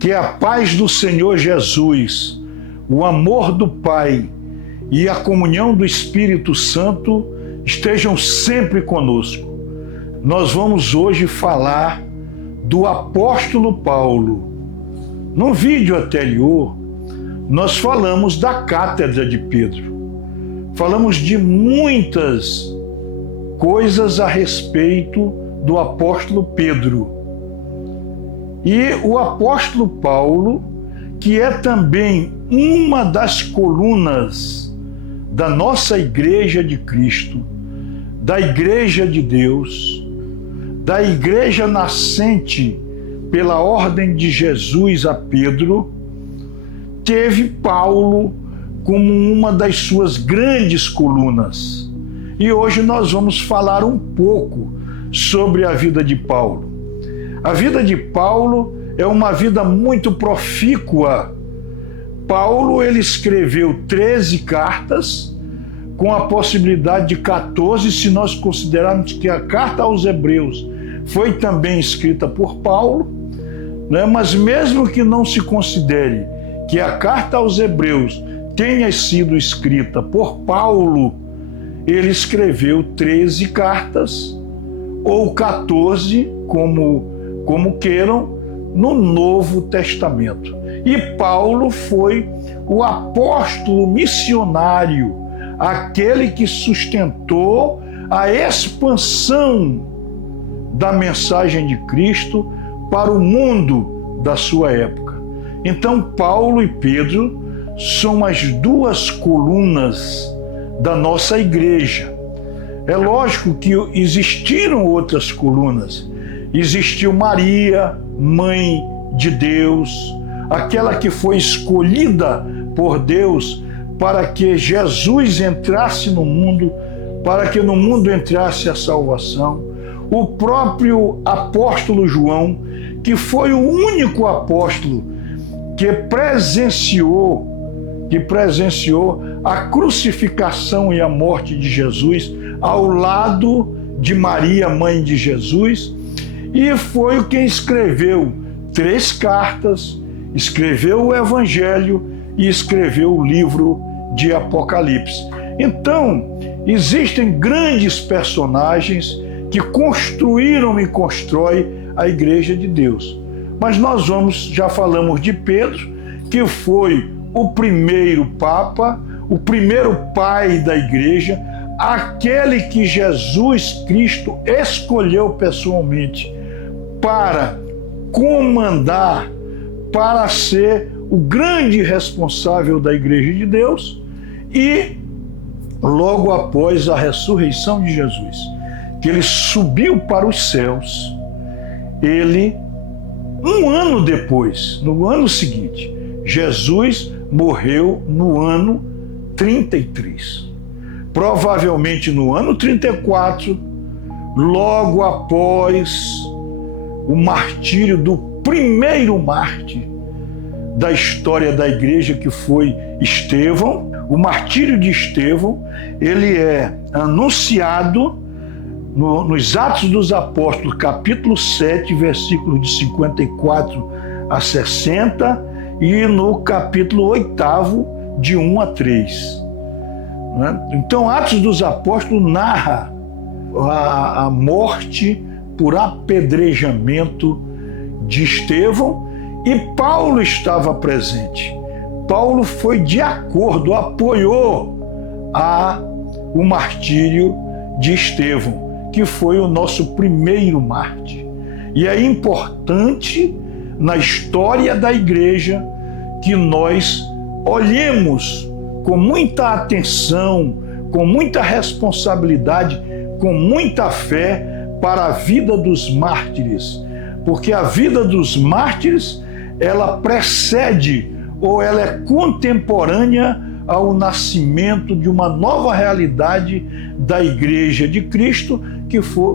Que a paz do Senhor Jesus, o amor do Pai e a comunhão do Espírito Santo estejam sempre conosco. Nós vamos hoje falar do apóstolo Paulo. No vídeo anterior, nós falamos da cátedra de Pedro. Falamos de muitas coisas a respeito do apóstolo Pedro. E o apóstolo Paulo, que é também uma das colunas da nossa Igreja de Cristo, da Igreja de Deus, da Igreja nascente pela ordem de Jesus a Pedro, teve Paulo como uma das suas grandes colunas. E hoje nós vamos falar um pouco sobre a vida de Paulo. A vida de Paulo é uma vida muito profícua. Paulo, ele escreveu 13 cartas, com a possibilidade de 14, se nós considerarmos que a carta aos Hebreus foi também escrita por Paulo, né? Mas mesmo que não se considere que a carta aos Hebreus tenha sido escrita por Paulo, ele escreveu 13 cartas, ou 14, como queiram, no Novo Testamento. E Paulo foi o apóstolo missionário, aquele que sustentou a expansão da mensagem de Cristo para o mundo da sua época. Então, Paulo e Pedro são as duas colunas da nossa igreja. É lógico que existiram outras colunas. Existiu Maria, mãe de Deus, aquela que foi escolhida por Deus para que Jesus entrasse no mundo, para que no mundo entrasse a salvação. O próprio apóstolo João, que foi o único apóstolo que presenciou a crucificação e a morte de Jesus ao lado de Maria, mãe de Jesus, e foi quem escreveu 3 cartas, escreveu o Evangelho e escreveu o livro de Apocalipse. Então, existem grandes personagens que construíram e constroem a Igreja de Deus. Mas nós já falamos de Pedro, que foi o primeiro Papa, o primeiro pai da Igreja, aquele que Jesus Cristo escolheu pessoalmente para comandar, para ser o grande responsável da Igreja de Deus. E logo após a ressurreição de Jesus, que ele subiu para os céus, ele, um ano depois, no ano seguinte, Jesus morreu no ano 33. Provavelmente no ano 34, logo após o martírio do primeiro mártir da história da igreja, que foi Estevão. O martírio de Estevão, ele é anunciado nos Atos dos Apóstolos, capítulo 7, versículos de 54 a 60, e no capítulo 8, de 1 a 3. Então, Atos dos Apóstolos narra a morte por apedrejamento de Estevão, e Paulo estava presente. Paulo foi de acordo, apoiou o martírio de Estevão, que foi o nosso primeiro mártir. E é importante na história da igreja que nós olhemos com muita atenção, com muita responsabilidade, com muita fé para a vida dos mártires, porque a vida dos mártires, ela precede ou ela é contemporânea ao nascimento de uma nova realidade da Igreja de Cristo,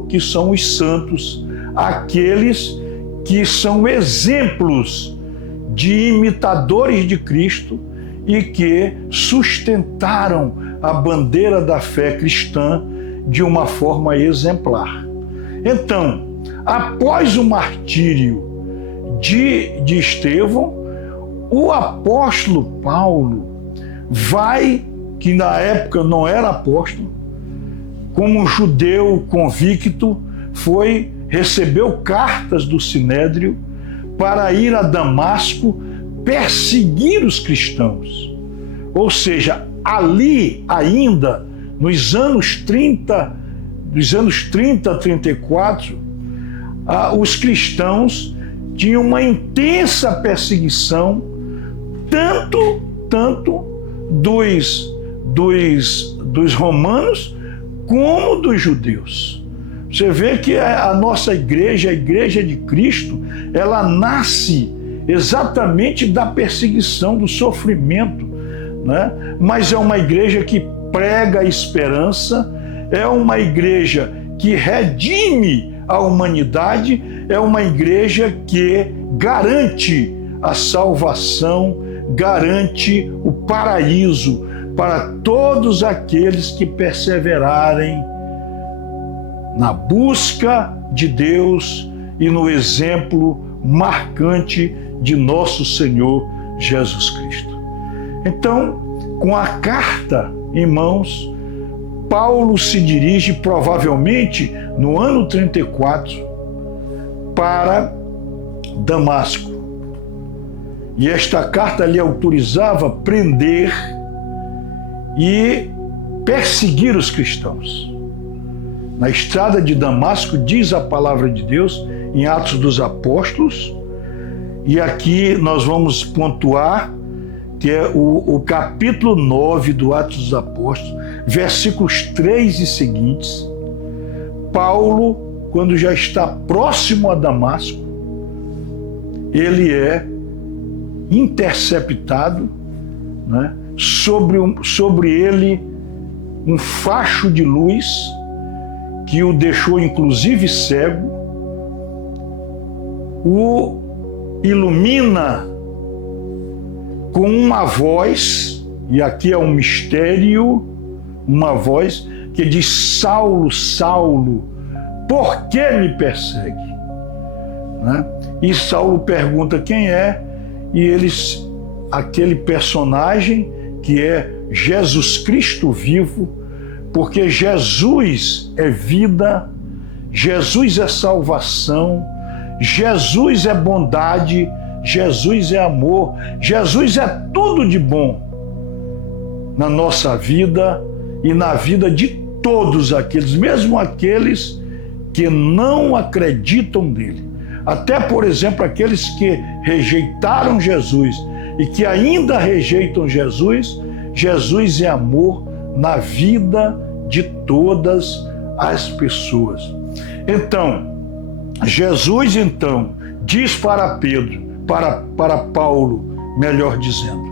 que são os santos, aqueles que são exemplos de imitadores de Cristo e que sustentaram a bandeira da fé cristã de uma forma exemplar. Então, após o martírio de Estevão, o apóstolo Paulo vai, que na época não era apóstolo, como um judeu convicto, recebeu cartas do Sinédrio para ir a Damasco perseguir os cristãos. Ou seja, ali ainda, nos anos 30 a 34, os cristãos tinham uma intensa perseguição, tanto dos romanos como dos judeus. Você vê que a nossa igreja, a Igreja de Cristo, ela nasce exatamente da perseguição, do sofrimento, né? Mas é uma igreja que prega a esperança, é uma igreja que redime a humanidade, é uma igreja que garante a salvação, garante o paraíso para todos aqueles que perseverarem na busca de Deus e no exemplo marcante de nosso Senhor Jesus Cristo. Então, com a carta em mãos, Paulo se dirige provavelmente no ano 34 para Damasco. E esta carta lhe autorizava prender e perseguir os cristãos. Na estrada de Damasco, diz a palavra de Deus em Atos dos Apóstolos, e aqui nós vamos pontuar que é o capítulo 9 do Atos dos Apóstolos, versículos 3 e seguintes. Paulo, quando já está próximo a Damasco, ele é interceptado, né? Sobre ele um facho de luz que o deixou inclusive cego, o ilumina com uma voz, e aqui é um mistério, uma voz que diz: Saulo, Saulo, por que me persegue? Né? E Saulo pergunta quem é, e aquele personagem que é Jesus Cristo vivo, porque Jesus é vida, Jesus é salvação, Jesus é bondade, Jesus é amor, Jesus é tudo de bom na nossa vida e na vida de todos aqueles, mesmo aqueles que não acreditam nele. Até, por exemplo, aqueles que rejeitaram Jesus e que ainda rejeitam Jesus, Jesus é amor na vida de todas as pessoas. Então, Jesus diz para Pedro, para Paulo, melhor dizendo: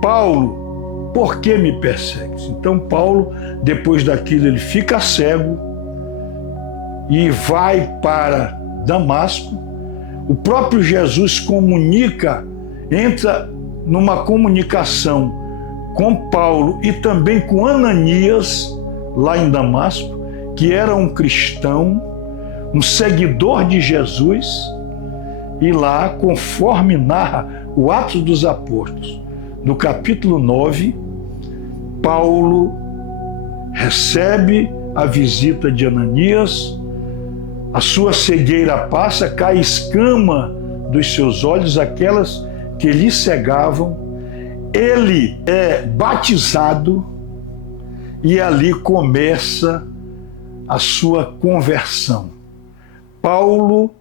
Paulo, por que me persegues? Então Paulo, depois daquilo, ele fica cego e vai para Damasco. O próprio Jesus entra numa comunicação com Paulo e também com Ananias, lá em Damasco, que era um cristão, um seguidor de Jesus, e lá, conforme narra o Atos dos Apóstolos, no capítulo 9, Paulo recebe a visita de Ananias, a sua cegueira passa, cai escama dos seus olhos, aquelas que lhe cegavam, ele é batizado e ali começa a sua conversão. Paulo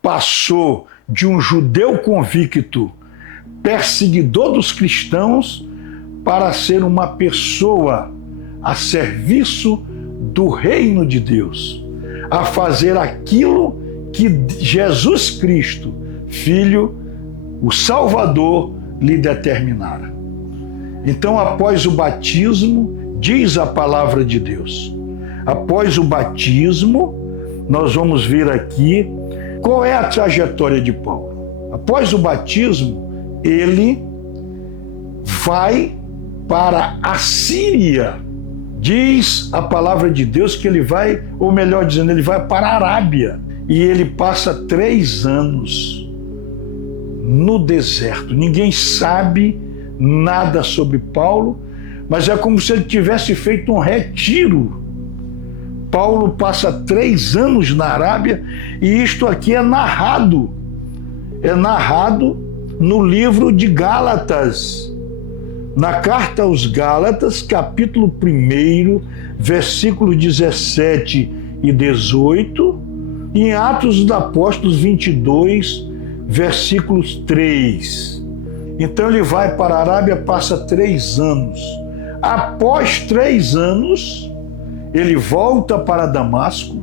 passou de um judeu convicto, perseguidor dos cristãos, para ser uma pessoa a serviço do reino de Deus, a fazer aquilo que Jesus Cristo, Filho, o Salvador, lhe determinara. Então, após o batismo, diz a palavra de Deus, após o batismo, nós vamos ver aqui qual é a trajetória de Paulo. Após o batismo, ele vai para a Síria. Diz a palavra de Deus que ele vai, ou melhor dizendo, ele vai para a Arábia. E ele passa 3 anos no deserto. Ninguém sabe nada sobre Paulo, mas é como se ele tivesse feito um retiro. Paulo passa 3 anos na Arábia e isto aqui é narrado no livro de Gálatas, na carta aos Gálatas, capítulo 1, versículos 17 e 18, e em Atos dos Apóstolos 22, versículos 3. Então ele vai para a Arábia, passa 3 anos. Após 3 anos, ele volta para Damasco,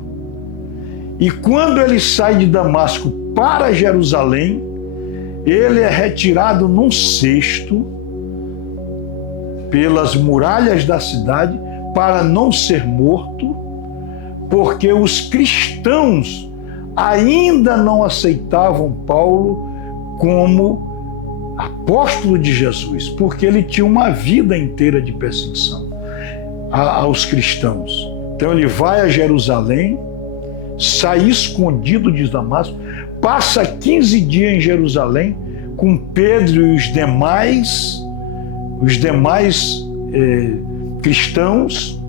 e quando ele sai de Damasco para Jerusalém, ele é retirado num cesto pelas muralhas da cidade para não ser morto, porque os cristãos ainda não aceitavam Paulo como apóstolo de Jesus, porque ele tinha uma vida inteira de perseguição aos cristãos. Então ele vai a Jerusalém, sai escondido de Damasco, passa 15 dias em Jerusalém com Pedro e os demais cristãos,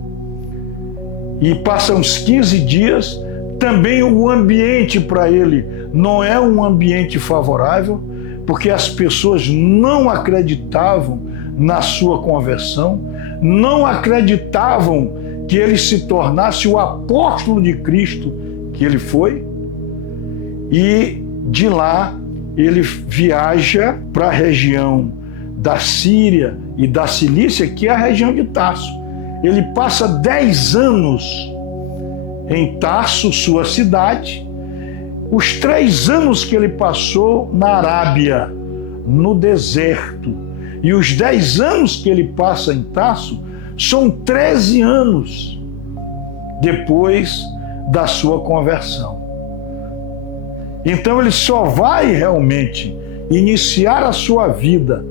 e passa uns 15 dias. Também o ambiente para ele não é um ambiente favorável, porque as pessoas não acreditavam na sua conversão, não acreditavam que ele se tornasse o apóstolo de Cristo que ele foi. E de lá ele viaja para a região da Síria e da Cilícia, que é a região de Tarso. Ele passa 10 anos em Tarso, sua cidade. Os 3 anos que ele passou na Arábia, no deserto, e os 10 anos que ele passa em Tarso, são 13 anos depois da sua conversão. Então ele só vai realmente iniciar a sua vida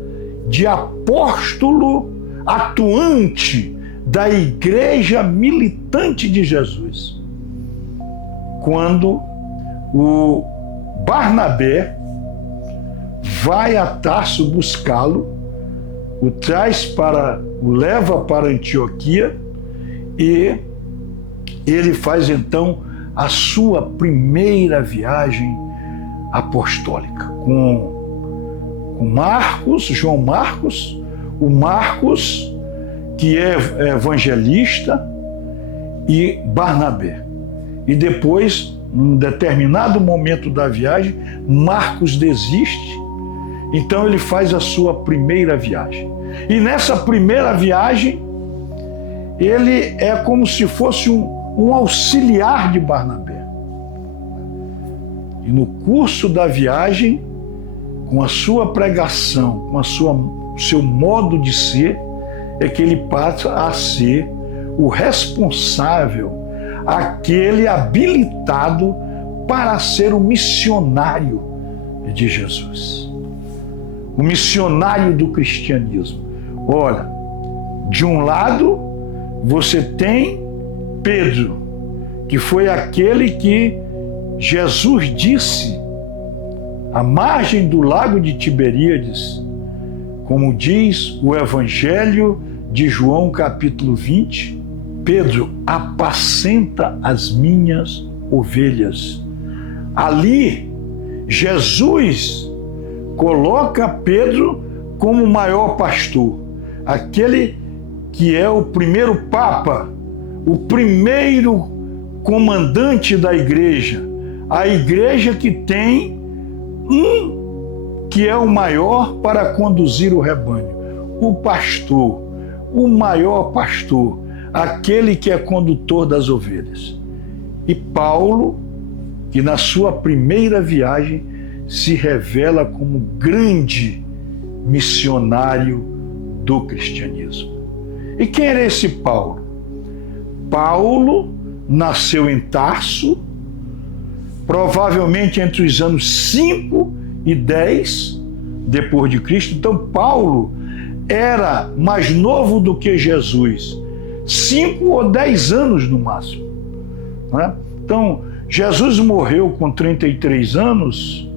de apóstolo atuante da igreja militante de Jesus quando o Barnabé vai a Tarso buscá-lo, o leva para Antioquia, e ele faz então a sua primeira viagem apostólica com Marcos, João Marcos, o Marcos, que é evangelista, e Barnabé. E depois, num determinado momento da viagem, Marcos desiste, então ele faz a sua primeira viagem. E nessa primeira viagem, ele é como se fosse um auxiliar de Barnabé. E no curso da viagem, com a sua pregação, com o seu modo de ser, é que ele passa a ser o responsável, aquele habilitado para ser o missionário de Jesus, o missionário do cristianismo. Olha, de um lado você tem Pedro, que foi aquele que Jesus disse à margem do lago de Tiberíades, como diz o Evangelho de João, capítulo 20, Pedro, apacenta as minhas ovelhas. Ali, Jesus coloca Pedro como o maior pastor, aquele que é o primeiro papa, o primeiro comandante da igreja, a igreja que tem um que é o maior para conduzir o rebanho, o pastor, o maior pastor, aquele que é condutor das ovelhas. E Paulo, que na sua primeira viagem se revela como grande missionário do cristianismo. E quem era esse Paulo? Paulo nasceu em Tarso, provavelmente entre os anos 5 e 10 depois de Cristo. Então Paulo era mais novo do que Jesus, 5 ou 10 anos no máximo, né? Então Jesus morreu com 33 anos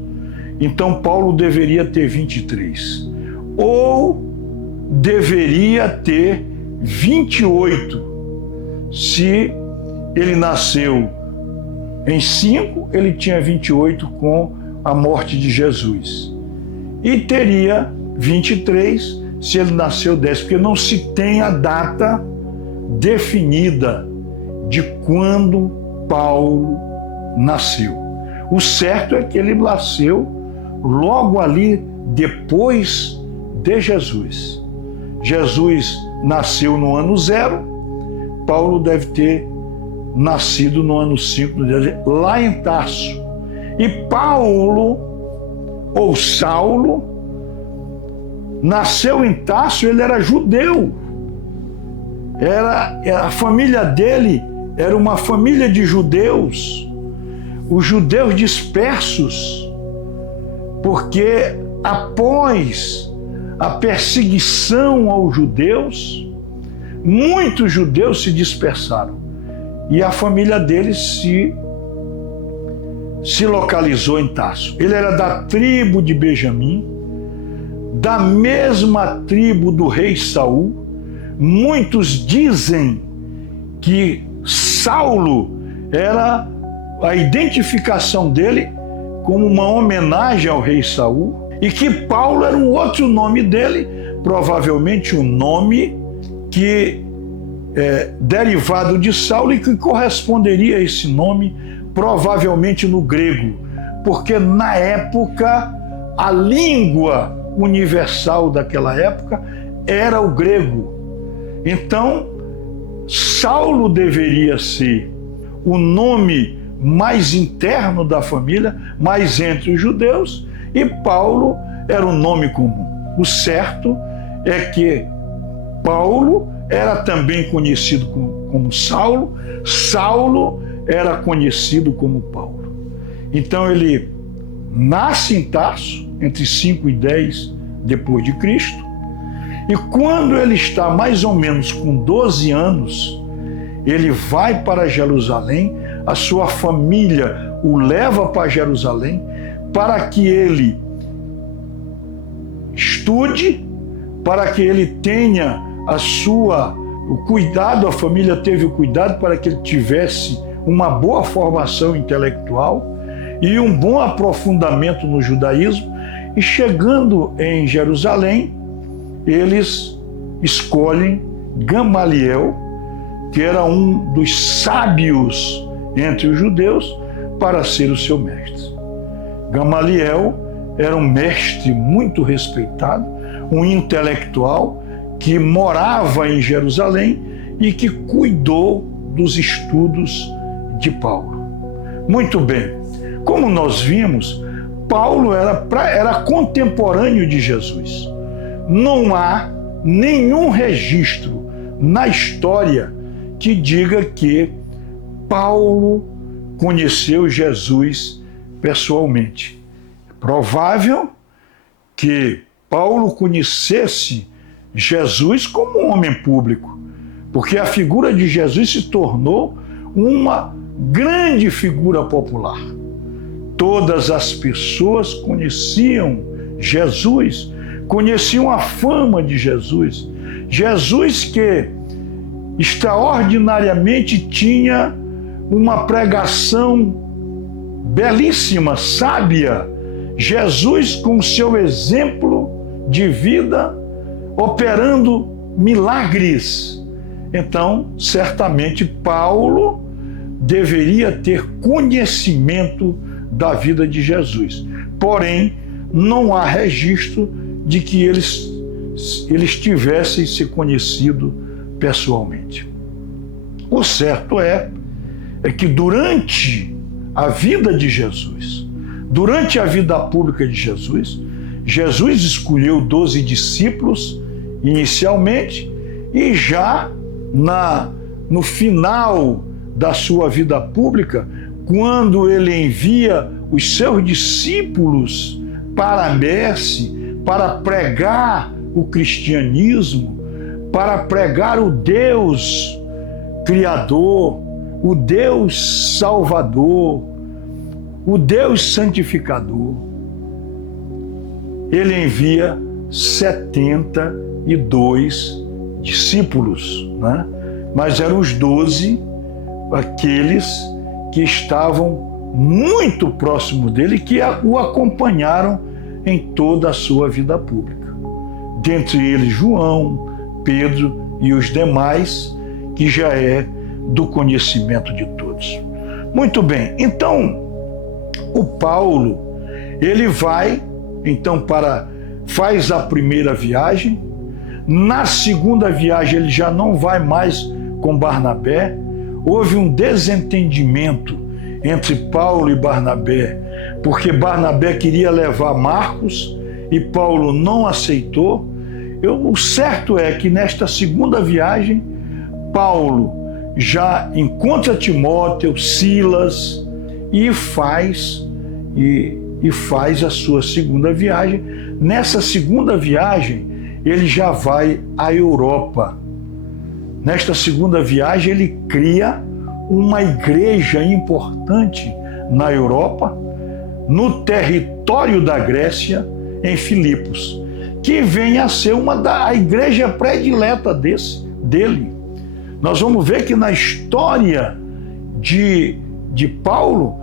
Então Paulo deveria ter 23. Ou deveria ter 28. Se ele nasceu em 5, ele tinha 28 com a morte de Jesus. E teria 23 se ele nasceu 10, porque não se tem a data definida de quando Paulo nasceu. O certo é que ele nasceu logo ali depois de Jesus. Jesus nasceu no ano 0, Paulo deve ter nascido no ano 5, lá em Tarso. E Paulo, ou Saulo, nasceu em Tarso, ele era judeu. A família dele era uma família de judeus, os judeus dispersos, porque após a perseguição aos judeus, muitos judeus se dispersaram e a família dele se localizou em Tarso. Ele era da tribo de Benjamim, da mesma tribo do rei Saul. Muitos dizem que Saulo era a identificação dele como uma homenagem ao rei Saul e que Paulo era um outro nome dele, provavelmente um nome que derivado de Saulo e que corresponderia a esse nome provavelmente no grego, porque na época a língua universal daquela época era o grego. Então Saulo deveria ser o nome mais interno da família, mais entre os judeus, e Paulo era um nome comum. O certo é que Paulo era também conhecido como Saulo, Saulo era conhecido como Paulo. Então ele nasce em Tarso, entre 5 e 10 depois de Cristo, e quando ele está mais ou menos com 12 anos, ele vai para Jerusalém, a sua família o leva para Jerusalém para que ele estude, para que ele tenha o cuidado, a família teve o cuidado para que ele tivesse uma boa formação intelectual e um bom aprofundamento no judaísmo. E chegando em Jerusalém, eles escolhem Gamaliel, que era um dos sábios entre os judeus, para ser o seu mestre. Gamaliel era um mestre muito respeitado, um intelectual que morava em Jerusalém e que cuidou dos estudos de Paulo. Muito bem, como nós vimos, Paulo era contemporâneo de Jesus. Não há nenhum registro na história que diga que Paulo conheceu Jesus pessoalmente. É provável que Paulo conhecesse Jesus como um homem público, porque a figura de Jesus se tornou uma grande figura popular. Todas as pessoas conheciam Jesus, conheciam a fama de Jesus. Jesus que extraordinariamente tinha uma pregação belíssima, sábia. Jesus com seu exemplo de vida, operando milagres. Então, certamente, Paulo deveria ter conhecimento da vida de Jesus. Porém, não há registro de que eles tivessem se conhecido pessoalmente. O certo é que durante a vida de Jesus, durante a vida pública de Jesus, Jesus escolheu 12 discípulos inicialmente e já no final da sua vida pública, quando ele envia os seus discípulos para a messe, para pregar o cristianismo, para pregar o Deus Criador, o Deus Salvador, o Deus Santificador. ele envia 72 discípulos, né? Mas eram os 12, aqueles que estavam muito próximo dele, que o acompanharam em toda a sua vida pública. Dentre eles João, Pedro e os demais, que já é do conhecimento de todos. Muito bem, então o Paulo, ele vai, então, faz a primeira viagem. Na segunda viagem ele já não vai mais com Barnabé. Houve um desentendimento entre Paulo e Barnabé, porque Barnabé queria levar Marcos e Paulo não aceitou. O certo é que nesta segunda viagem, Paulo já encontra Timóteo, Silas e faz a sua segunda viagem. Nessa segunda viagem, ele já vai à Europa. Nesta segunda viagem, ele cria uma igreja importante na Europa, no território da Grécia, em Filipos, que vem a ser a igreja predileta dele. Nós vamos ver que na história de Paulo,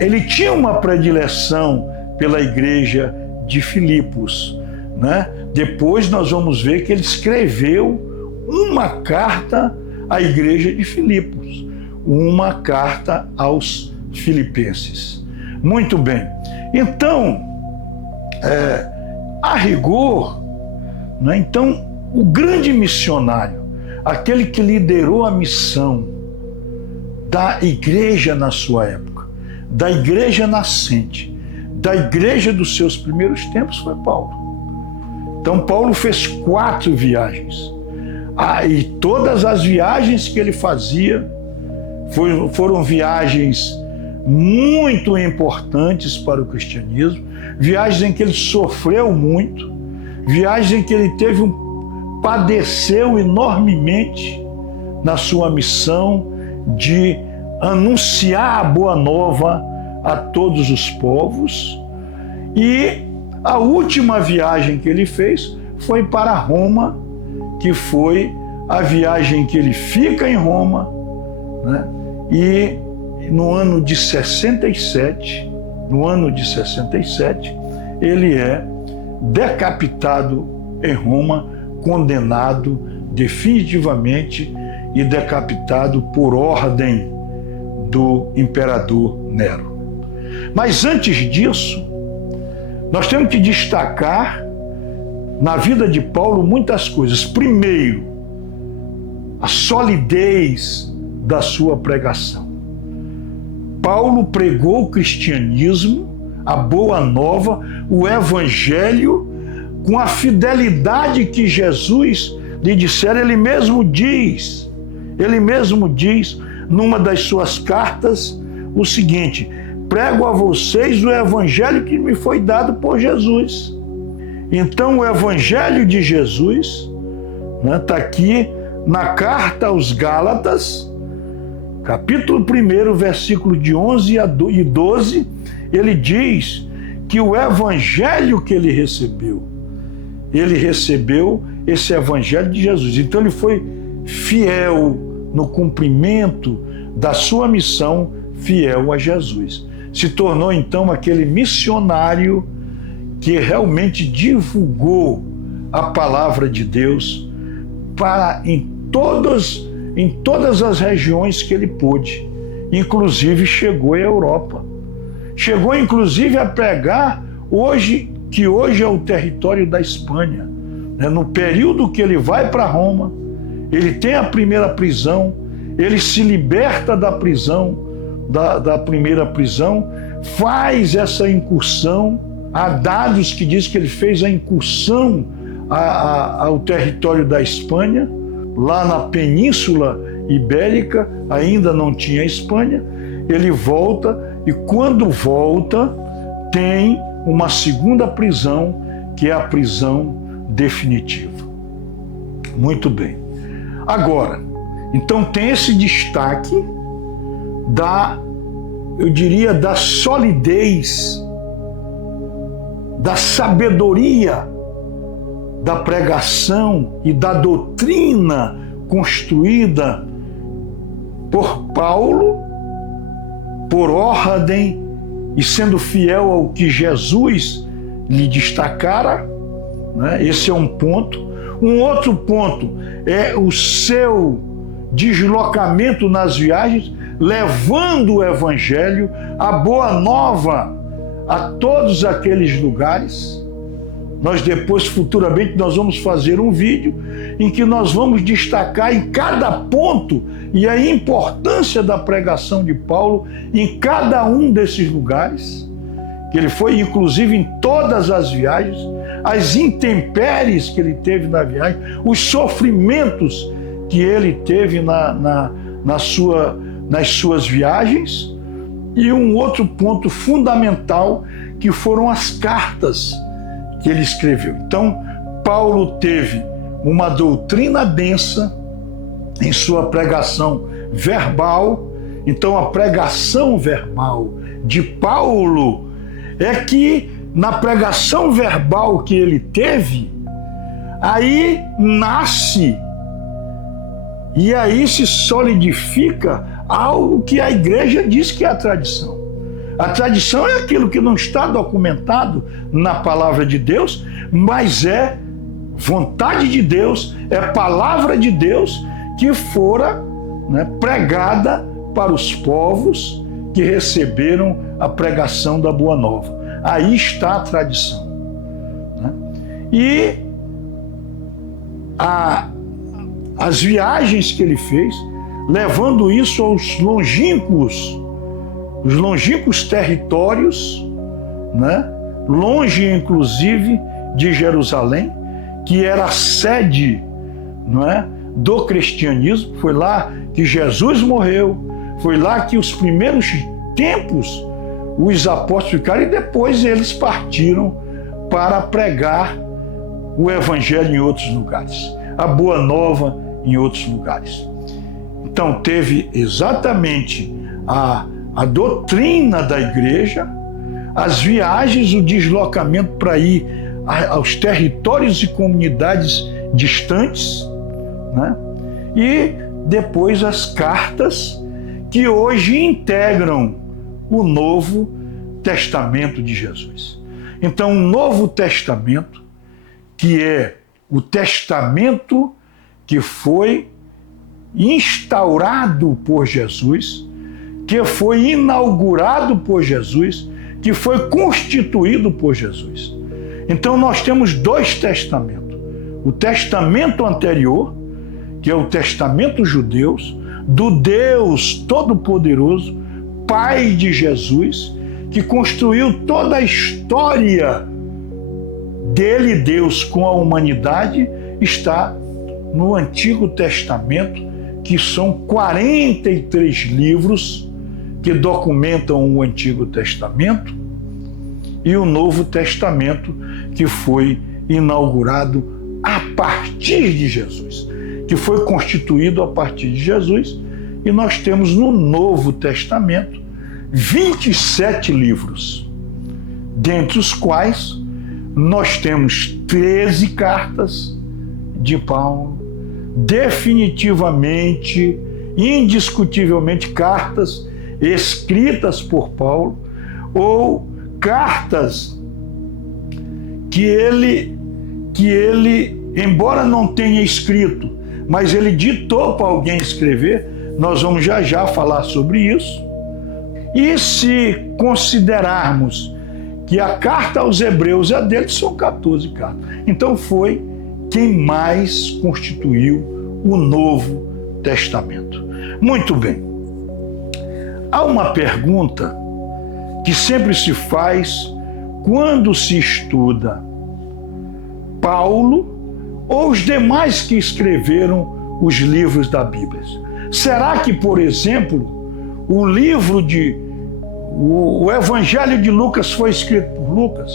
ele tinha uma predileção pela igreja de Filipos, né? Depois nós vamos ver que ele escreveu uma carta à igreja de Filipos, uma carta aos filipenses. Muito bem. Então, a rigor, né? Então, o grande missionário, aquele que liderou a missão da igreja na sua época, da igreja nascente, da igreja dos seus primeiros tempos, foi Paulo. Então Paulo fez 4 viagens. E todas as viagens que ele fazia foram viagens muito importantes para o cristianismo, viagens em que ele sofreu muito, viagens em que ele padeceu enormemente na sua missão de anunciar a boa nova a todos os povos. E a última viagem que ele fez foi para Roma, que foi a viagem que ele fica em Roma, né? E no ano de 67, ele é decapitado em Roma, condenado definitivamente e decapitado por ordem do imperador Nero. Mas antes disso, nós temos que destacar na vida de Paulo muitas coisas. Primeiro, a solidez da sua pregação. Paulo pregou o cristianismo, a boa nova, o evangelho, com a fidelidade que Jesus lhe dissera. Ele mesmo diz numa das suas cartas o seguinte: prego a vocês o evangelho que me foi dado por Jesus. Então o evangelho de Jesus está aqui na carta aos Gálatas, capítulo 1, versículo de 11 e 12, ele diz que o evangelho que ele recebeu esse evangelho de Jesus. Então ele foi fiel no cumprimento da sua missão, fiel a Jesus. Se tornou então aquele missionário que realmente divulgou a palavra de Deus em todas as regiões que ele pôde. Inclusive chegou à Europa. Chegou inclusive a pregar que hoje é o território da Espanha. No período que ele vai para Roma, ele tem a primeira prisão, ele se liberta da prisão, da primeira prisão, faz essa incursão. Há dados que diz que ele fez a incursão ao território da Espanha, lá na Península Ibérica, ainda não tinha Espanha. Ele volta e quando volta tem uma segunda prisão, que é a prisão definitiva. Muito bem. Agora, então tem esse destaque da solidez da sabedoria da pregação e da doutrina construída por Paulo, por ordem e sendo fiel ao que Jesus lhe destacara, né? Esse é um ponto. Um outro ponto é o seu deslocamento nas viagens, levando o evangelho, a boa nova a todos aqueles lugares. Nós depois, futuramente, nós vamos fazer um vídeo em que nós vamos destacar em cada ponto e a importância da pregação de Paulo em cada um desses lugares, que ele foi, inclusive, em todas as viagens, as intempéries que ele teve na viagem, os sofrimentos que ele teve nas suas viagens, e um outro ponto fundamental, que foram as cartas que ele escreveu. Então, Paulo teve uma doutrina densa em sua pregação verbal. Então, a pregação verbal de Paulo é que, na pregação verbal que ele teve, aí nasce e aí se solidifica algo que a igreja diz que é a tradição. A tradição é aquilo que não está documentado na palavra de Deus, mas é vontade de Deus, é palavra de Deus que fora, né, pregada para os povos que receberam a pregação da Boa Nova. Aí está a tradição, né? E as viagens que ele fez, levando isso aos longínquos territórios, né? Longe inclusive de Jerusalém, que era a sede, não é, do cristianismo. Foi lá que Jesus morreu, foi lá que os primeiros tempos os apóstolos ficaram, e depois eles partiram para pregar o evangelho em outros lugares, a boa nova em outros lugares. Então teve exatamente a doutrina da igreja, as viagens, o deslocamento para ir aos territórios e comunidades distantes, né? E depois as cartas que hoje integram o Novo Testamento de Jesus. Então, o Novo Testamento, que é o testamento que foi instaurado por Jesus, que foi inaugurado por Jesus, que foi constituído por Jesus. Então nós temos dois testamentos. O testamento anterior, que é o testamento judeu, do Deus Todo-Poderoso, Pai de Jesus, que construiu toda a história dele, Deus, com a humanidade, está no Antigo Testamento, que são 43 livros que documentam o Antigo Testamento, e o Novo Testamento, que foi inaugurado a partir de Jesus, que foi constituído a partir de Jesus, e nós temos no Novo Testamento 27 livros, dentre os quais nós temos 13 cartas de Paulo, definitivamente, indiscutivelmente, cartas escritas por Paulo, ou cartas que ele, embora não tenha escrito, mas ele ditou para alguém escrever. Nós vamos já falar sobre isso. E se considerarmos que a carta aos Hebreus é dele, são 14 cartas. Então foi quem mais constituiu o Novo Testamento. Muito bem. Há uma pergunta que sempre se faz quando se estuda Paulo ou os demais que escreveram os livros da Bíblia. Será que, por exemplo, o Evangelho de Lucas foi escrito por Lucas?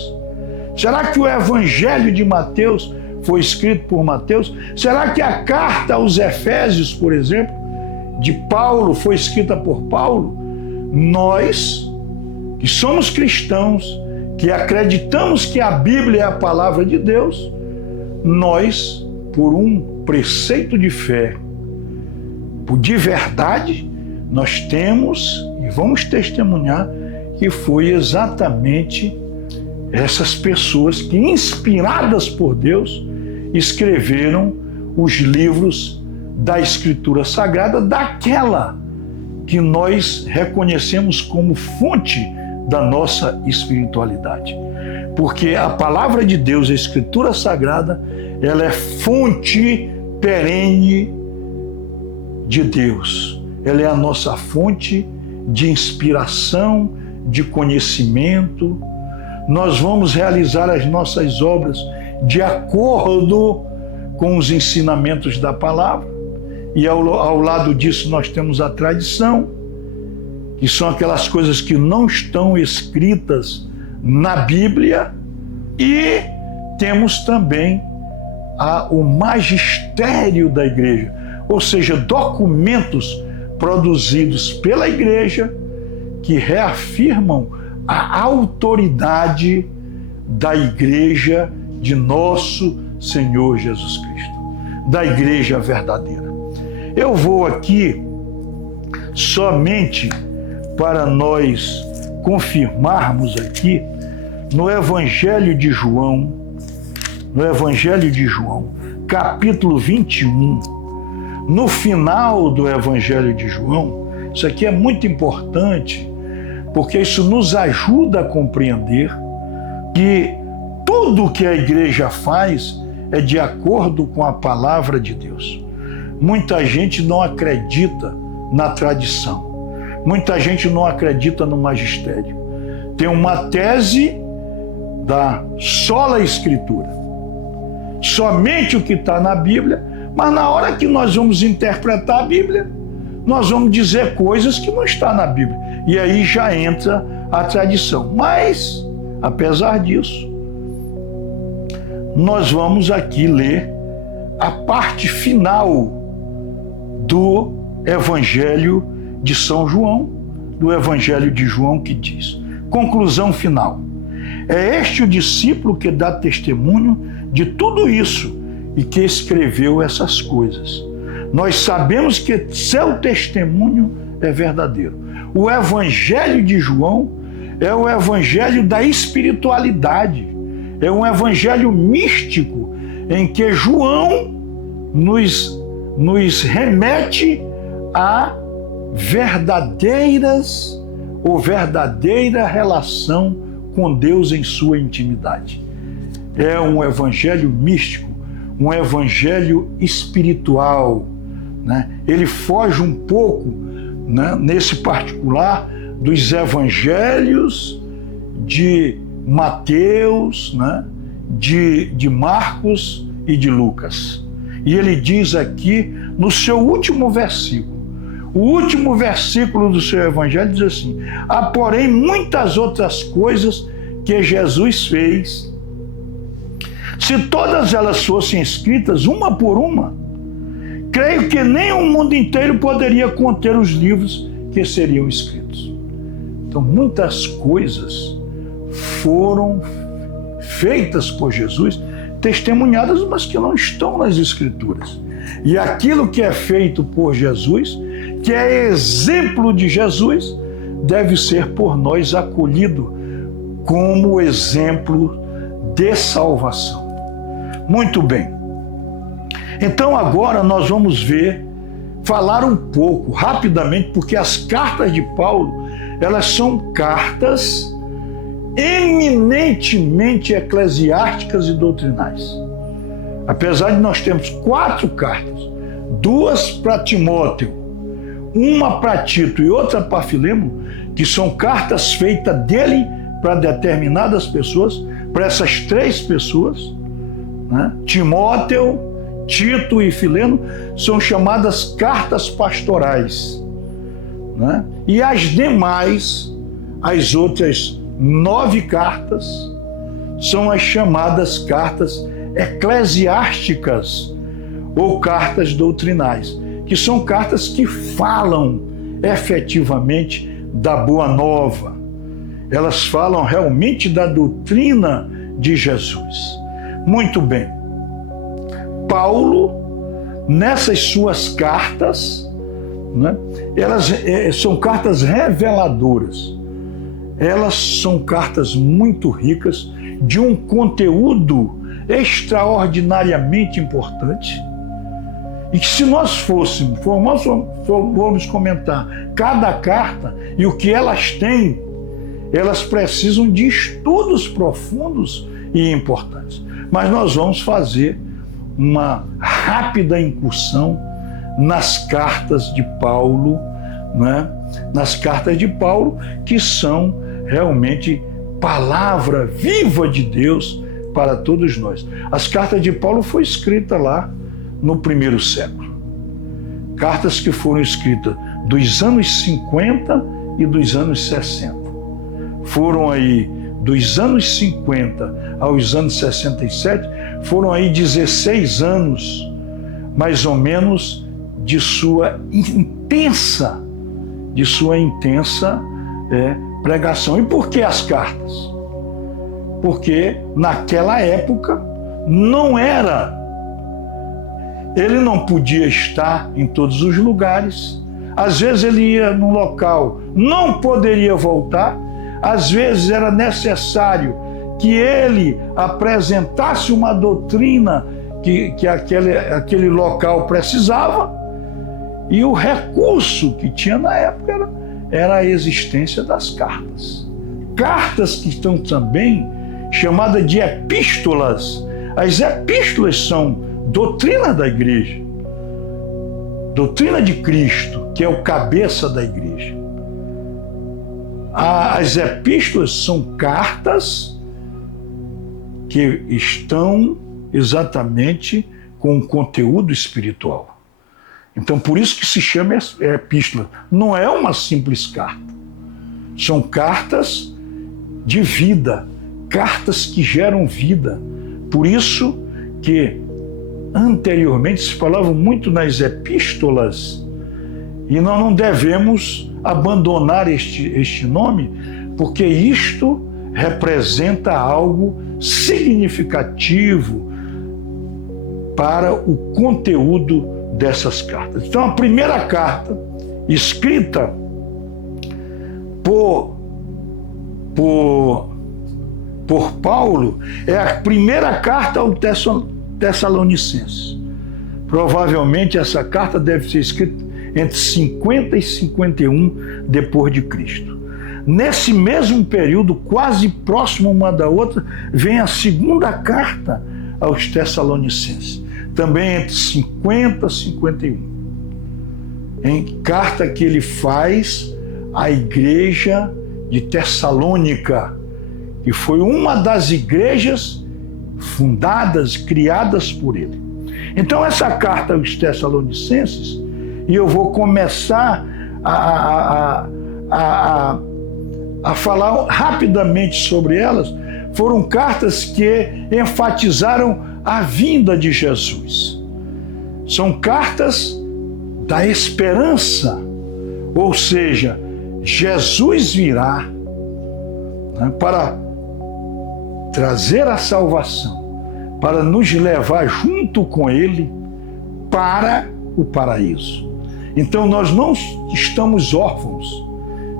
Será que o Evangelho de Mateus foi escrito por Mateus? Será que a carta aos Efésios, por exemplo, de Paulo, foi escrita por Paulo? Nós, que somos cristãos, que acreditamos que a Bíblia é a palavra de Deus, nós, por um preceito de fé, de verdade, nós temos e vamos testemunhar que foi exatamente essas pessoas que, inspiradas por Deus, escreveram os livros da Escritura Sagrada, daquela que nós reconhecemos como fonte da nossa espiritualidade. Porque a palavra de Deus, a Escritura Sagrada, ela é fonte perene de Deus. Ela é a nossa fonte de inspiração, de conhecimento. Nós vamos realizar as nossas obras de acordo com os ensinamentos da palavra. E ao lado disso nós temos a tradição, que são aquelas coisas que não estão escritas na Bíblia, e temos também o magistério da igreja, ou seja, documentos produzidos pela igreja que reafirmam a autoridade da igreja de nosso Senhor Jesus Cristo, da igreja verdadeira. Eu vou aqui somente para nós confirmarmos aqui no Evangelho de João, capítulo 21, no final do Evangelho de João. Isso aqui é muito importante, porque isso nos ajuda a compreender que tudo que a igreja faz é de acordo com a palavra de Deus. Muita gente não acredita na tradição, muita gente não acredita no magistério. Tem uma tese da sola Escritura, somente o que está na Bíblia, mas na hora que nós vamos interpretar a Bíblia, nós vamos dizer coisas que não estão na Bíblia, e aí já entra a tradição. Mas, apesar disso, nós vamos aqui ler a parte final do Evangelho de São João, do Evangelho de João, que diz: conclusão final. É este o discípulo que dá testemunho de tudo isso e que escreveu essas coisas. Nós sabemos que seu testemunho é verdadeiro. O Evangelho de João é o Evangelho da espiritualidade, é um Evangelho místico em que João nos remete a verdadeira relação com Deus em sua intimidade. É um evangelho místico, um evangelho espiritual, né? Ele foge um pouco, né, nesse particular, dos evangelhos de Mateus, né, de Marcos e de Lucas. E ele diz aqui no seu último versículo, o último versículo do seu evangelho diz assim: há, porém, muitas outras coisas que Jesus fez. Se todas elas fossem escritas uma por uma, creio que nem o mundo inteiro poderia conter os livros que seriam escritos. Então, muitas coisas foram feitas por Jesus, testemunhadas, mas que não estão nas Escrituras. E aquilo que é feito por Jesus, que é exemplo de Jesus, deve ser por nós acolhido como exemplo de salvação. Muito bem. Então agora nós vamos falar um pouco, rapidamente, porque as cartas de Paulo, elas são cartas eminentemente eclesiásticas e doutrinais. Apesar de nós termos 4 cartas, 2 para Timóteo, uma para Tito e outra para Filemo, que são cartas feitas dele para determinadas pessoas, para essas 3 pessoas, né? Timóteo, Tito e Filemo são chamadas cartas pastorais, né? E as demais, as outras 9 cartas, são as chamadas cartas eclesiásticas ou cartas doutrinais, que são cartas que falam efetivamente da Boa Nova. elas falam realmente da doutrina de Jesus. Muito bem. Paulo, nessas suas cartas, né, elas são cartas reveladoras. Elas são cartas muito ricas, de um conteúdo extraordinariamente importante. E que se nós formos comentar cada carta e o que elas têm, elas precisam de estudos profundos e importantes. Mas nós vamos fazer uma rápida incursão nas cartas de Paulo, né? Nas cartas de Paulo, que são realmente palavra viva de Deus para todos nós. As cartas de Paulo foram escritas lá no primeiro século. Cartas que foram escritas dos anos 50 e dos anos 60. Foram aí dos anos 50 aos anos 67, foram aí 16 anos, mais ou menos, de sua intensa pregação. E por que as cartas? Porque naquela época ele não podia estar em todos os lugares. Às vezes ele ia num local, não poderia voltar. Às vezes era necessário que ele apresentasse uma doutrina que aquele local precisava. E o recurso que tinha na época era a existência das cartas. Cartas que estão também chamadas de epístolas. As epístolas são doutrina da igreja, doutrina de Cristo, que é o cabeça da igreja. As epístolas são cartas que estão exatamente com um conteúdo espiritual. Então, por isso que se chama epístola. Não é uma simples carta. São cartas de vida, cartas que geram vida. Por isso que anteriormente se falava muito nas epístolas, e nós não devemos abandonar este nome, porque isto representa algo significativo para o conteúdo dessas cartas. Então, a primeira carta escrita por Paulo é a primeira carta ao Tessalonicenses. Provavelmente essa carta deve ser escrita entre 50 e 51 depois de Cristo. Nesse mesmo período, quase próximo uma da outra, vem a segunda carta aos Tessalonicenses, também entre 50 e 51. Em carta que ele faz à igreja de Tessalônica, que foi uma das igrejas fundadas, criadas por ele. Então, essa carta aos Tessalonicenses, e eu vou começar a falar rapidamente sobre elas, foram cartas que enfatizaram a vinda de Jesus. São cartas da esperança, ou seja, Jesus virá, né, para trazer a salvação, para nos levar junto com Ele para o paraíso. Então nós não estamos órfãos.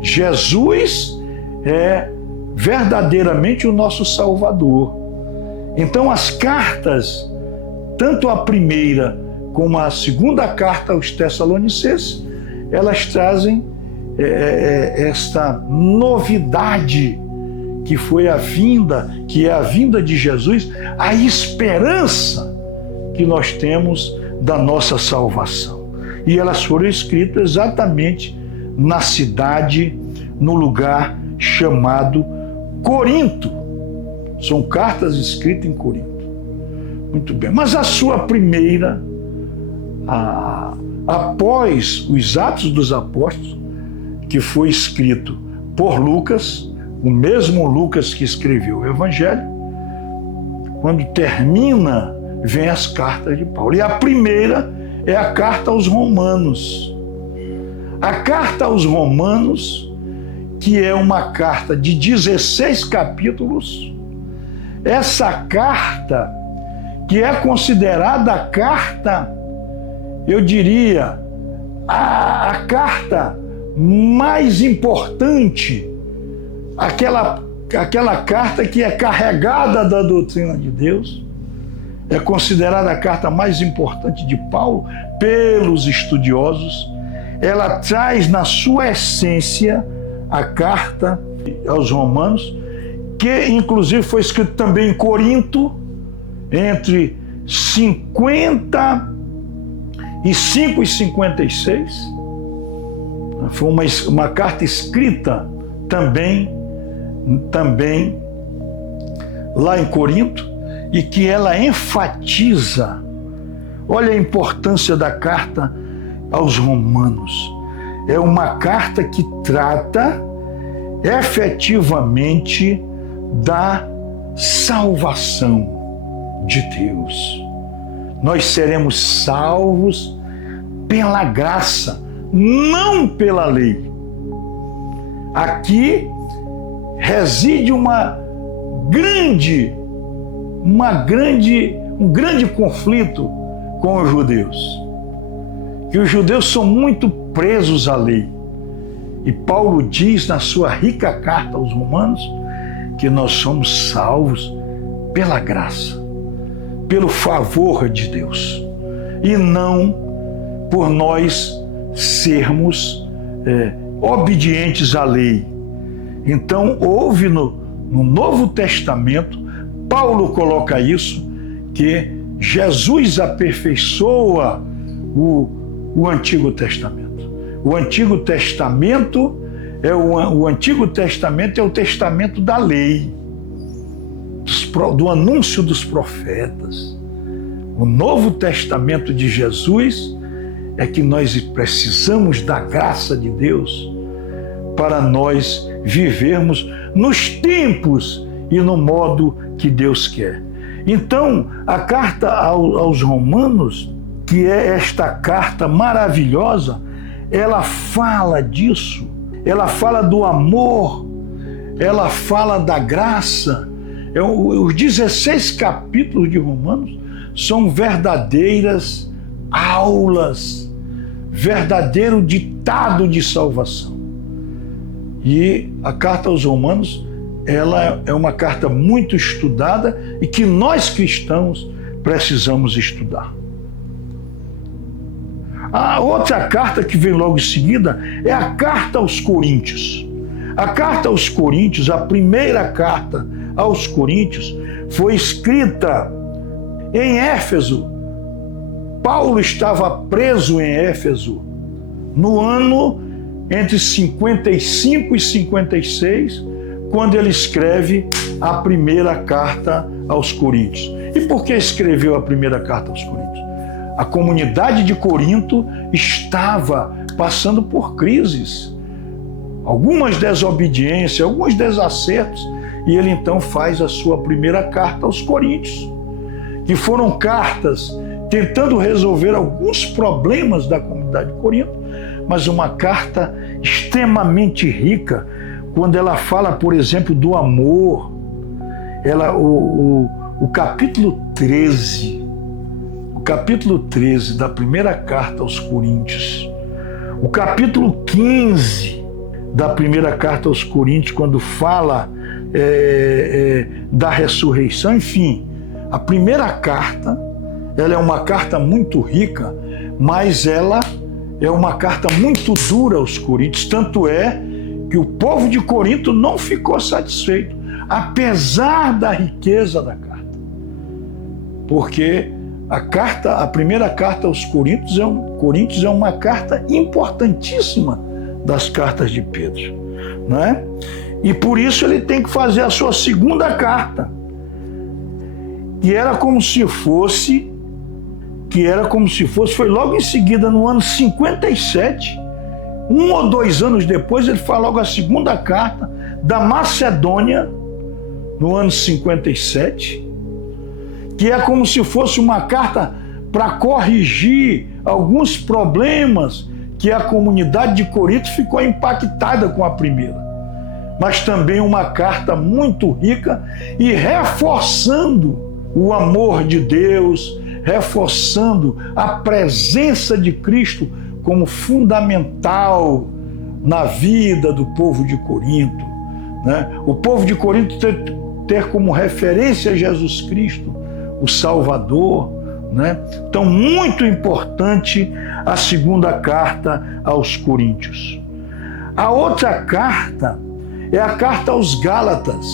Jesus é verdadeiramente o nosso Salvador. Então as cartas, tanto a primeira como a segunda carta aos Tessalonicenses, elas trazem esta novidade que foi a vinda, que é a vinda de Jesus, a esperança que nós temos da nossa salvação. E elas foram escritas exatamente na cidade, no lugar chamado Corinto. São cartas escritas em Corinto. Muito bem. Mas a sua primeira, após os Atos dos Apóstolos, que foi escrito por Lucas, o mesmo Lucas que escreveu o Evangelho, quando termina, vem as cartas de Paulo. E a primeira é a carta aos Romanos. A carta aos Romanos, que é uma carta de 16 capítulos. Essa carta, que é considerada a carta, eu diria, a carta mais importante, aquela carta que é carregada da doutrina de Deus, é considerada a carta mais importante de Paulo pelos estudiosos. Ela traz na sua essência a carta aos Romanos, que inclusive foi escrito também em Corinto, entre 55 e 56. Foi uma carta escrita também lá em Corinto, e que ela enfatiza, olha a importância da carta aos Romanos. É uma carta que trata efetivamente da salvação de Deus. Nós seremos salvos pela graça, não pela lei. Aqui reside um grande conflito com os judeus. Que os judeus são muito presos à lei. E Paulo diz na sua rica carta aos Romanos que nós somos salvos pela graça, pelo favor de Deus, e não por nós sermos obedientes à lei. Então, houve no Novo Testamento, Paulo coloca isso, que Jesus aperfeiçoa o Antigo Testamento. O Antigo Testamento é o testamento da lei, do anúncio dos profetas. O Novo Testamento de Jesus é que nós precisamos da graça de Deus para nós vivermos nos tempos e no modo que Deus quer. Então, a carta aos Romanos, que é esta carta maravilhosa, ela fala disso, ela fala do amor, ela fala da graça. Os 16 capítulos de Romanos são verdadeiras aulas, verdadeiro ditado de salvação. E a carta aos Romanos, ela é uma carta muito estudada e que nós cristãos precisamos estudar. A outra carta que vem logo em seguida é a carta aos Coríntios. A carta aos Coríntios, a primeira carta aos Coríntios, foi escrita em Éfeso. Paulo estava preso em Éfeso no ano entre 55 e 56, quando ele escreve a primeira carta aos Coríntios. E por que escreveu a primeira carta aos Coríntios? A comunidade de Corinto estava passando por crises, algumas desobediências, alguns desacertos, e ele então faz a sua primeira carta aos Coríntios, que foram cartas tentando resolver alguns problemas da comunidade de Corinto, mas uma carta extremamente rica, quando ela fala, por exemplo, do amor. O capítulo 13 da primeira carta aos Coríntios, o capítulo 15 da primeira carta aos Coríntios, quando fala da ressurreição, enfim, a primeira carta, ela é uma carta muito rica, mas ela é uma carta muito dura aos Coríntios, tanto é que o povo de Corinto não ficou satisfeito, apesar da riqueza da carta. Porque a primeira carta aos Coríntios é uma carta importantíssima das cartas de Pedro, não é? E por isso ele tem que fazer a sua segunda carta, que era como se fosse, foi logo em seguida, no ano 57, 1 ou 2 anos depois, ele fala logo a segunda carta da Macedônia, no ano 57, que é como se fosse uma carta para corrigir alguns problemas que a comunidade de Corinto ficou impactada com a primeira. mas também uma carta muito rica e reforçando o amor de Deus, reforçando a presença de Cristo como fundamental na vida do povo de Corinto, né? O povo de Corinto ter como referência Jesus Cristo, o Salvador, né? Então, muito importante a segunda carta aos Coríntios. A outra carta é a carta aos Gálatas.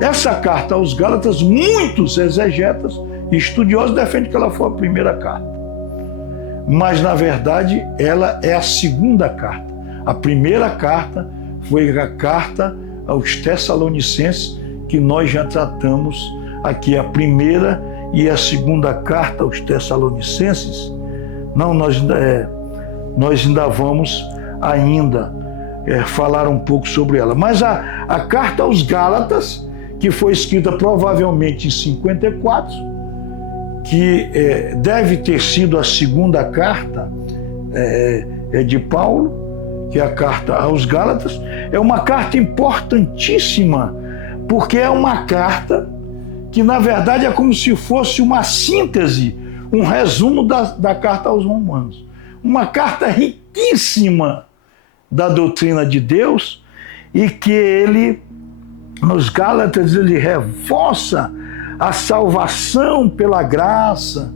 Essa carta aos Gálatas, muitos exegetas e estudiosos defendem que ela foi a primeira carta. Mas, na verdade, ela é a segunda carta. A primeira carta foi a carta aos Tessalonicenses, que nós já tratamos aqui, a primeira e a segunda carta aos Tessalonicenses. Não, nós ainda vamos falar um pouco sobre ela. Mas a carta aos Gálatas, que foi escrita provavelmente em 54, que deve ter sido a segunda carta de Paulo, que é a carta aos Gálatas, é uma carta importantíssima, porque é uma carta que, na verdade, é como se fosse uma síntese, um resumo da carta aos Romanos. Uma carta riquíssima da doutrina de Deus, e que ele, nos Gálatas, ele reforça a salvação pela graça.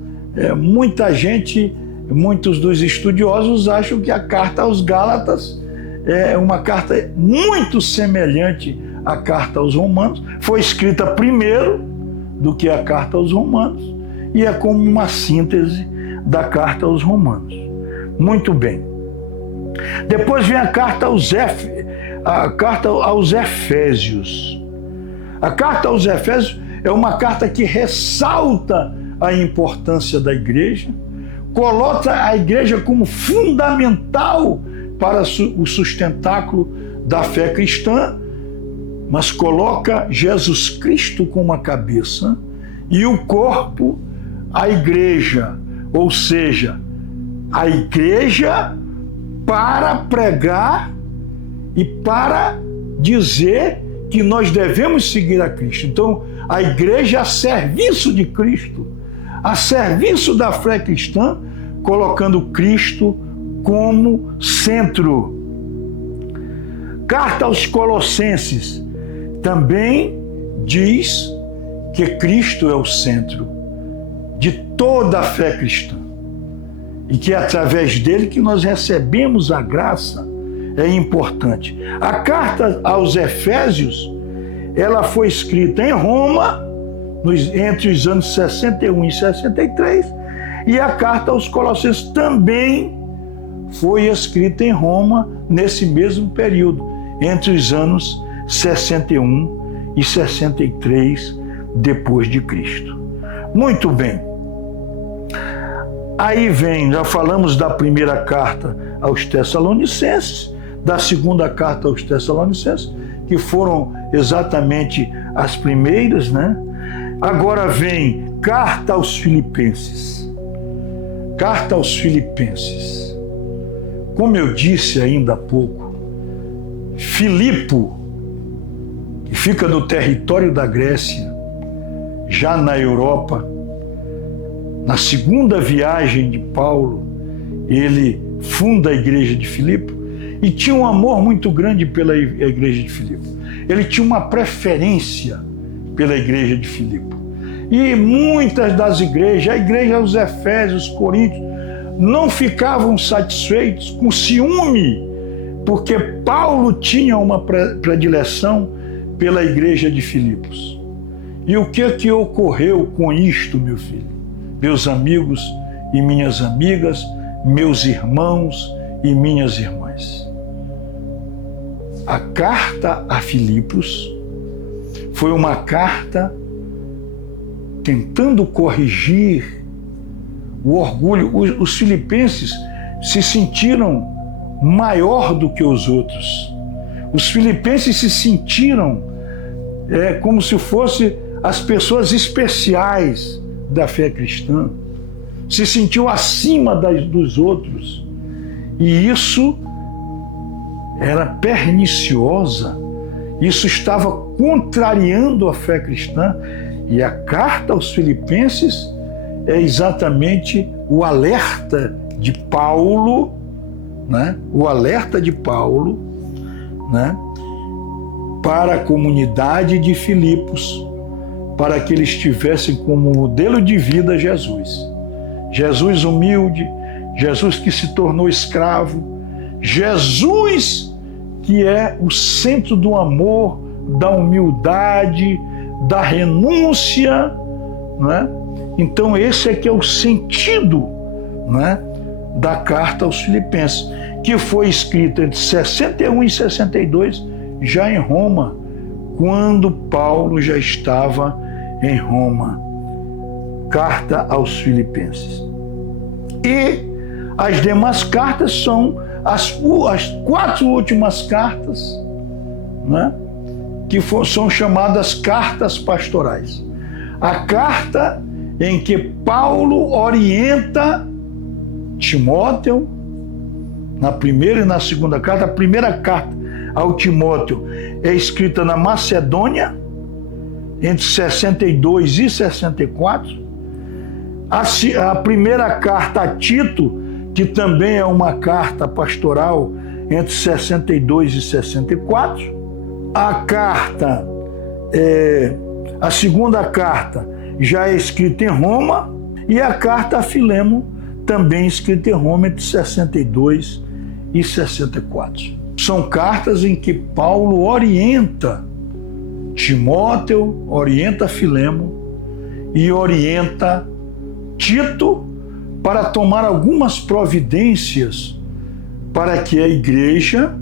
Muitos dos estudiosos acham que a carta aos Gálatas é uma carta muito semelhante à carta aos Romanos. Foi escrita primeiro do que a carta aos Romanos e é como uma síntese da carta aos Romanos. Muito bem. Depois vem a carta aos Efésios. A carta aos Efésios é uma carta que ressalta a importância da igreja, coloca a igreja como fundamental para o sustentáculo da fé cristã, mas coloca Jesus Cristo como a cabeça e o corpo, a igreja, ou seja, a igreja para pregar e para dizer que nós devemos seguir a Cristo. Então, a igreja a serviço de Cristo, a serviço da fé cristã, colocando Cristo como centro. Carta aos Colossenses também diz que Cristo é o centro de toda a fé cristã e que é através dele que nós recebemos a graça. É importante. A carta aos Efésios, ela foi escrita em Roma, entre os anos 61 e 63, e a carta aos Colossenses também foi escrita em Roma nesse mesmo período, entre os anos 61 e 63 depois de Cristo. Muito bem. Aí vem, já falamos da primeira carta aos Tessalonicenses, da segunda carta aos Tessalonicenses, que foram exatamente as primeiras, né? Agora vem carta aos Filipenses. Carta aos Filipenses. Como eu disse ainda há pouco, Filipo, que fica no território da Grécia, já na Europa, na segunda viagem de Paulo, ele funda a igreja de Filipe e tinha um amor muito grande pela igreja de Filipe. Ele tinha uma preferência pela igreja de Filipe. E muitas das igrejas, a igreja dos Efésios, Coríntios, não ficavam satisfeitos, com ciúme, porque Paulo tinha uma predileção pela igreja de Filipos. E o que ocorreu com isto, meu filho? Meus amigos e minhas amigas, meus irmãos e minhas irmãs. A carta a Filipos foi uma carta tentando corrigir o orgulho. Os filipenses se sentiram maior do que os outros. Os filipenses se sentiram como se fossem as pessoas especiais da fé cristã. Se sentiu acima dos outros. E isso era perniciosa Isso estava contrariando a fé cristã, e a carta aos Filipenses é exatamente o alerta de Paulo, né? O alerta de Paulo, né? Para a comunidade de Filipos, para que eles tivessem como modelo de vida Jesus. Jesus humilde, Jesus que se tornou escravo, Jesus que é o centro do amor, da humildade, da renúncia, né? Então esse é que é o sentido, né, da carta aos Filipenses, que foi escrita entre 61 e 62, já em Roma, quando Paulo já estava em Roma. Carta aos Filipenses. E as demais cartas são as 4 últimas cartas, né, que são chamadas cartas pastorais. A carta em que Paulo orienta Timóteo, na primeira e na segunda carta. A primeira carta ao Timóteo é escrita na Macedônia, entre 62 e 64. A primeira carta a Tito, que também é uma carta pastoral, entre 62 e 64. A segunda carta já é escrita em Roma, e a carta a Filemo, também escrita em Roma, entre 62 e 64. São cartas em que Paulo orienta Timóteo, orienta Filemo e orienta Tito para tomar algumas providências para que a igreja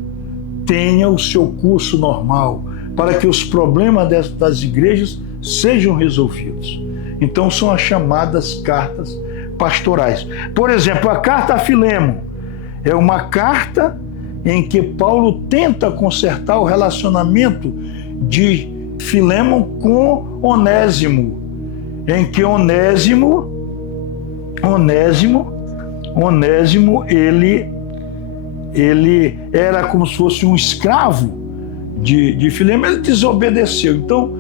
tenha o seu curso normal, para que os problemas das igrejas sejam resolvidos. Então são as chamadas cartas pastorais. Por exemplo, a carta a Filemo é uma carta em que Paulo tenta consertar o relacionamento de Filemo com Onésimo, em que Onésimo ele era como se fosse um escravo de Filemo, ele desobedeceu. Então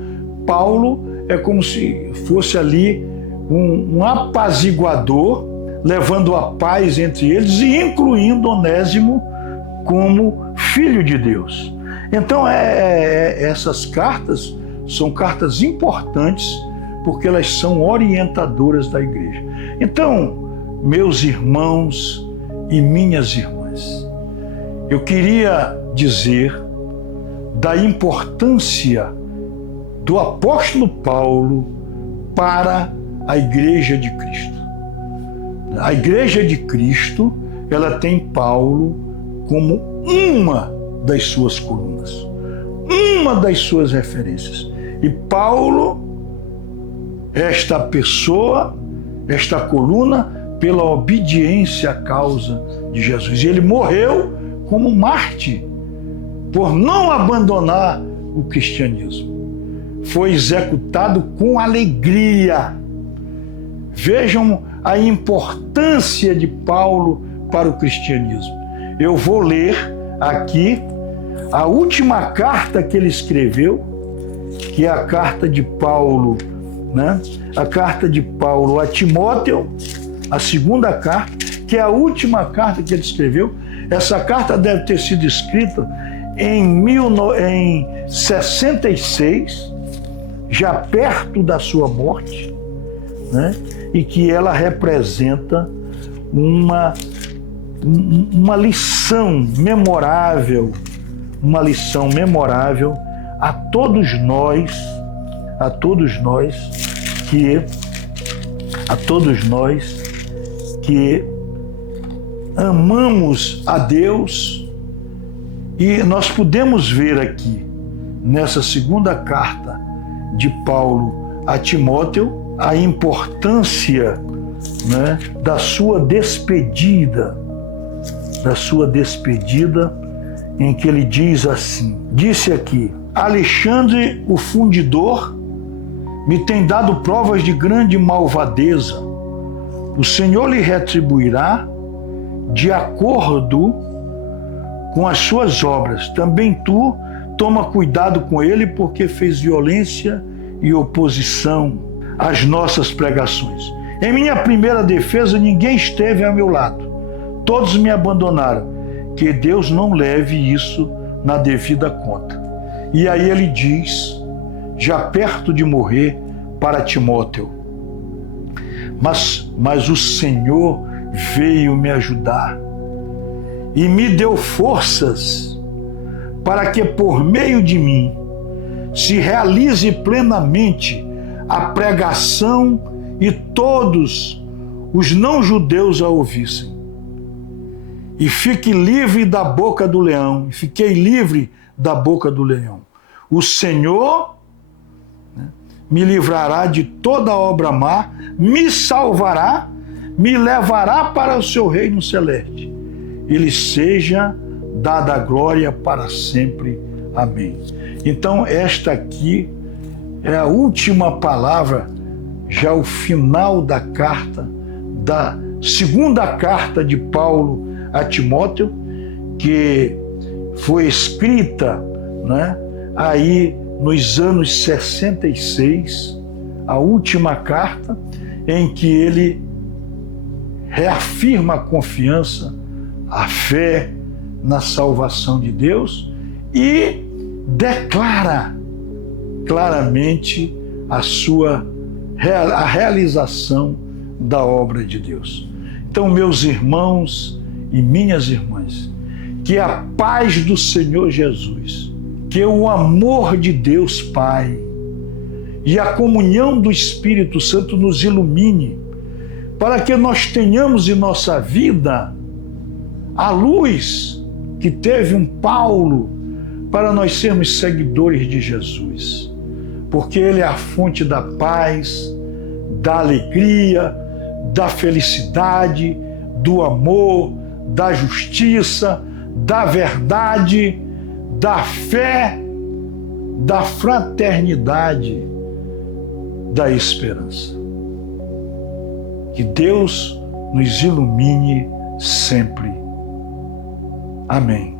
Paulo é como se fosse ali um apaziguador, levando a paz entre eles e incluindo Onésimo como filho de Deus. Então essas cartas são cartas importantes, porque elas são orientadoras da igreja. Então, meus irmãos e minhas irmãs, eu queria dizer da importância do apóstolo Paulo para a igreja de Cristo. A igreja de Cristo, ela tem Paulo como uma das suas colunas, uma das suas referências. E Paulo, esta pessoa, esta coluna, pela obediência à causa de Jesus. E ele morreu como mártir, por não abandonar o cristianismo. Foi executado com alegria. Vejam a importância de Paulo para o cristianismo. Eu vou ler aqui a última carta que ele escreveu, que é a carta de Paulo, né? A carta de Paulo a Timóteo, a segunda carta, que é a última carta que ele escreveu. Essa carta deve ter sido escrita em 66, já perto da sua morte, né? E que ela representa uma lição memorável, a todos nós que amamos a Deus. E nós podemos ver aqui, nessa segunda carta de Paulo a Timóteo, a importância, né, da sua despedida, em que ele diz assim, disse aqui: Alexandre, o fundidor, me tem dado provas de grande malvadeza. O Senhor lhe retribuirá de acordo com as suas obras. Também tu toma cuidado com ele porque fez violência e oposição às nossas pregações. Em minha primeira defesa, ninguém esteve ao meu lado. Todos me abandonaram. Que Deus não leve isso na devida conta. E aí ele diz, já perto de morrer, para Timóteo: mas o Senhor veio me ajudar e me deu forças para que por meio de mim se realize plenamente a pregação e todos os não-judeus a ouvissem. E fique livre da boca do leão. Fiquei livre da boca do leão. O Senhor me livrará de toda obra má, me salvará, me levará para o seu reino celeste. Ele seja dada a glória para sempre. Amém. Então, esta aqui é a última palavra, já o final da carta, da segunda carta de Paulo a Timóteo, que foi escrita, né, aí nos anos 66, a última carta em que ele reafirma a confiança, a fé na salvação de Deus e declara claramente a realização da obra de Deus. Então, meus irmãos e minhas irmãs, que a paz do Senhor Jesus, que o amor de Deus Pai e a comunhão do Espírito Santo nos ilumine, para que nós tenhamos em nossa vida a luz que teve um Paulo para nós sermos seguidores de Jesus, porque Ele é a fonte da paz, da alegria, da felicidade, do amor, da justiça, da verdade, da fé, da fraternidade, da esperança. Que Deus nos ilumine sempre. Amém.